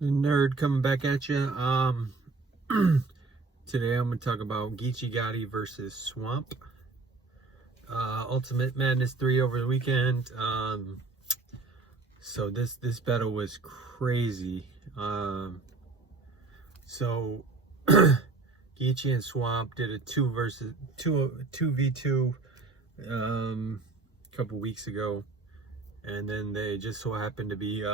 The nerd coming back at you. Today I'm going to talk about Gecchi Gotti versus Swamp. Ultimate Madness 3 over the weekend. So this battle was crazy. So Gecchi and Swamp did a 2v2 a couple weeks ago, and then they just so happened to be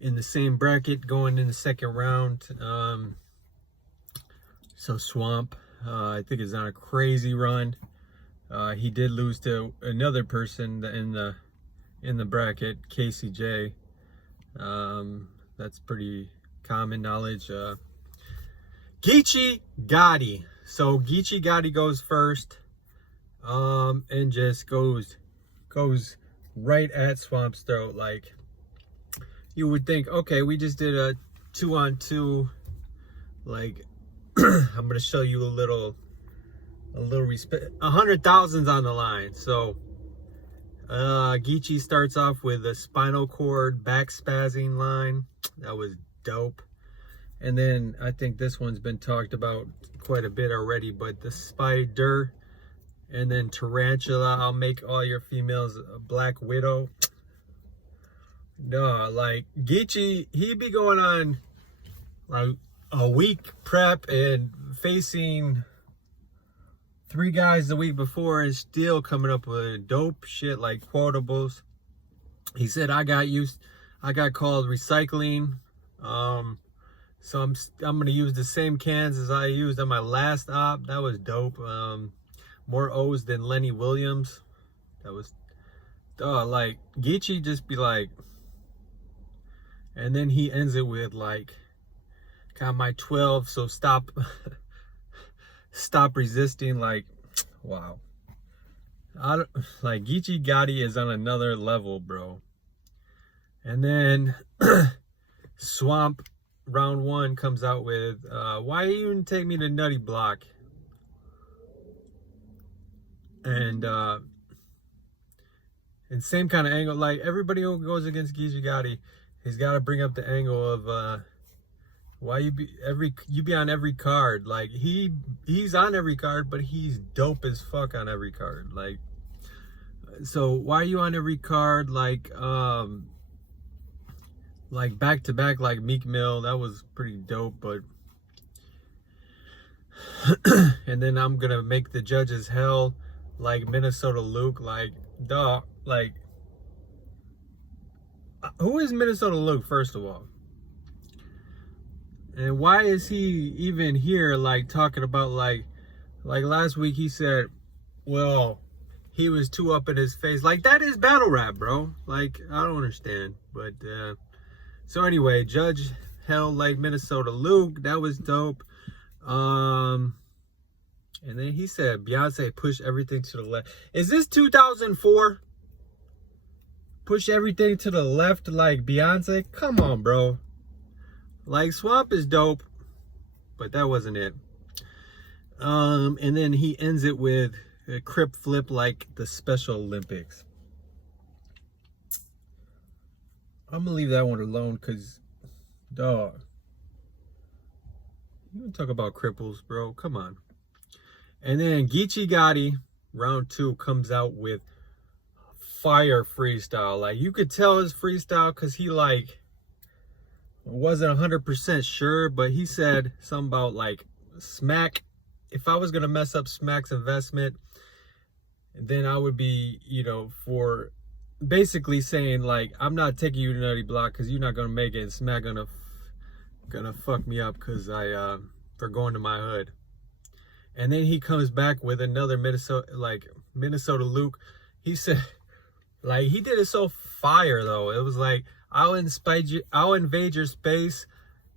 in the same bracket going in the second round. So Swamp, I think, is on a crazy run. He did lose to another person in the bracket, KCJ. That's pretty common knowledge. Gecchi Gotti. So Gecchi Gotti goes first, and just goes right at Swamp's throat. Like, you would think, okay, we just did a 2-on-2. Like, I'm gonna show you a little respect. 100,000's on the line. So Gecchi starts off with a spinal cord back spazzing line. That was dope. And then I think this one's been talked about quite a bit already, but the spider, and then tarantula. I'll make all your females a black widow. No, like, Gecchi, he'd be going on like a week prep and facing 3 guys the week before and still coming up with dope shit like quotables. He said, I got called recycling. So I'm gonna use the same cans as I used on my last op. That was dope. More O's than Lenny Williams. That was like, Gecchi just be like, and then he ends it with like, got my 12, so stop resisting. Like, wow. Like, Gecchi Gotti is on another level, bro. And then Swamp, round 1, comes out with, why you even take me to Nutty Block? And same kind of angle. Like, everybody who goes against Gecchi Gotti, he's got to bring up the angle of why you be on every card. Like, he's on every card, but he's dope as fuck on every card. Like, so why are you on every card? Like back to back, like Meek Mill, that was pretty dope. But and then I'm gonna make the judges hell, like Minnesota Luke. Like, dog, like, who is Minnesota Luke, first of all? And why is he even here, like, talking about, like last week he said, well, he was too up in his face. Like, that is battle rap, bro. Like, I don't understand. But so anyway, judge hell like Minnesota Luke. That was dope. And then he said, Beyonce push everything to the left. Is this 2004? Push everything to the left like Beyonce? Come on, bro. Like, Swamp is dope, but that wasn't it. And then he ends it with a crip flip like the Special Olympics. I'm gonna leave that one alone, because, dog, you don't talk about cripples, bro. Come on. And then Gecchi Gotti, round 2, comes out with fire freestyle. Like, you could tell his freestyle because he, like, wasn't 100% sure, but he said something about, like, Smack. If I was gonna mess up Smack's investment, then I would be, for basically saying, like, I'm not taking you to Nutty Block because you're not gonna make it, and Smack gonna fuck me up because for going to my hood. And then he comes back with another Minnesota Luke. He said, like, he did it so fire though. It was like, I'll invade your space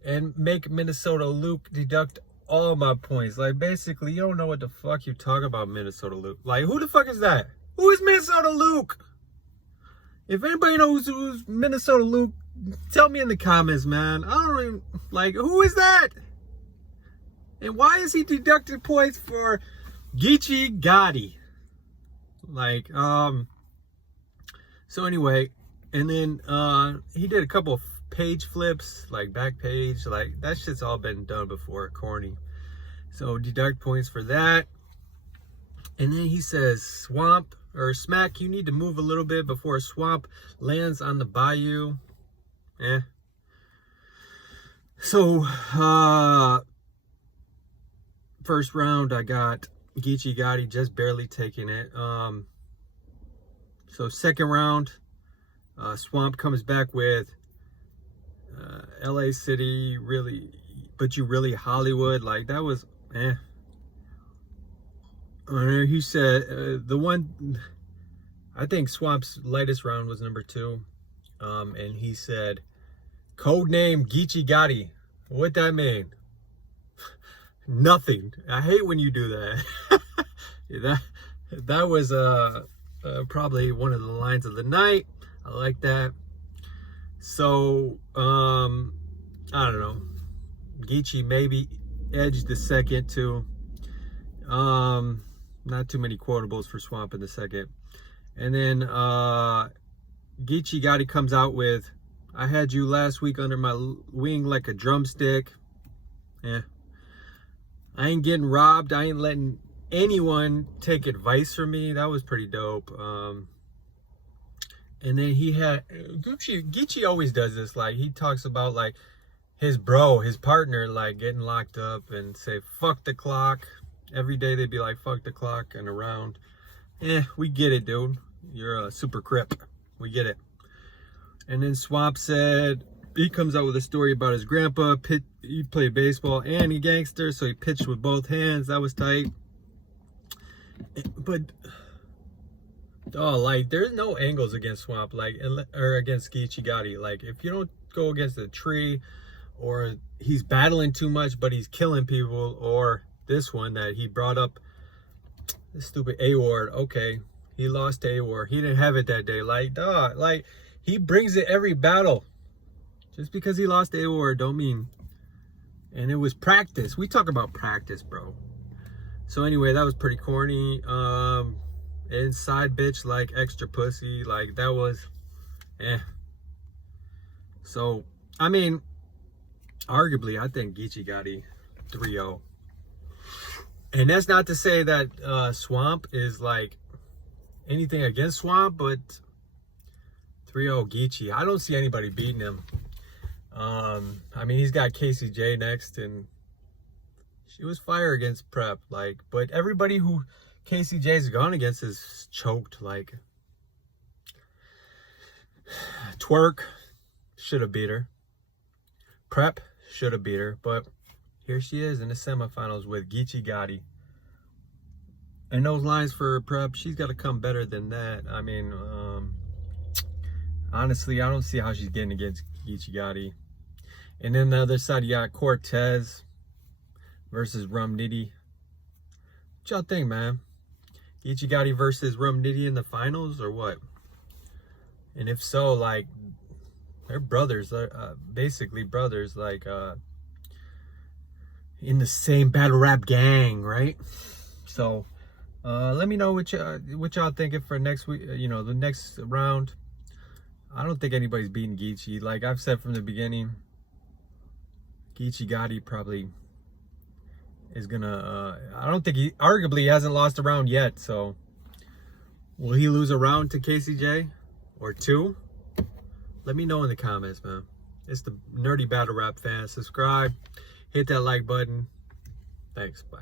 and make Minnesota Luke deduct all my points. Like, basically, you don't know what the fuck you're talking about, Minnesota Luke. Like, who the fuck is that? Who is Minnesota Luke? If anybody knows who's Minnesota Luke, tell me in the comments, man. I don't even, like, who is that? And why is he deducting points for Gecchi Gotti? Like, so anyway, and then he did a couple of page flips, like back page, like that shit's all been done before, corny. So deduct points for that. And then he says, Swamp or Smack, you need to move a little bit before Swamp lands on the bayou. So, first round, I got Gecchi Gotti just barely taking it. So second round, Swamp comes back with LA City, really, but you really Hollywood. Like, that was, he said, the one, I think Swamp's lightest round was number 2. And he said, code name Gecchi Gotti. What that mean? Nothing. I hate when you do that. that was probably one of the lines of the night. I like that. So I don't know. Gecchi maybe edged the second too. Not too many quotables for Swamp in the second. And then Gecchi Gotti comes out with, I had you last week under my wing like a drumstick. I ain't getting robbed. I ain't letting anyone take advice from me. That was pretty dope. And then he had, Gecchi always does this. Like, he talks about like his partner, like getting locked up and say, fuck the clock. Every day they'd be like, fuck the clock and around. We get it, dude. You're a super crip. We get it. And then Swamp said, he comes out with a story about his grandpa. He played baseball and he gangster, so he pitched with both hands. That was tight. But, like, there's no angles against Swamp, like, or against Gecchi Gotti. Like, if you don't go against a tree, or he's battling too much, but he's killing people, or this one that he brought up, this stupid A-Ward. Okay, he lost to A-Ward. He didn't have it that day. Like, dog, like, he brings it every battle. Just because he lost to A-Ward don't mean. And it was practice. We talk about practice, bro. So anyway, that was pretty corny. Inside bitch, like extra pussy. Like, that was, So, I mean, arguably, I think Gecchi Gotti 3-0. And that's not to say that Swamp is like anything against Swamp, but 3-0 Gecchi. I don't see anybody beating him. I mean, he's got KCJ next, and she was fire against Prep. Like, but everybody who KCJ's gone against is choked. Like, Twerk should have beat her. Prep should have beat her, but here she is in the semifinals with Gecchi Gotti. And those lines for Prep, she's got to come better than that. I mean, honestly, I don't see how she's getting against Gecchi Gotti. And then the other side, you got Cortez versus Rum Nitty. What y'all think, man? Gecchi Gotti versus Rum Nitty in the finals, or what? And if so, like, they're brothers, basically brothers, like, in the same battle rap gang, right? So, let me know what y'all thinking for next week. You know, the next round. I don't think anybody's beating Gecchi. Like I've said from the beginning, Gecchi Gotti probably is gonna. I don't think arguably he hasn't lost a round yet. So, will he lose a round to KCJ or 2? Let me know in the comments, man. It's the Nerdy Battle Rap fan. Subscribe, hit that like button. Thanks. Bye.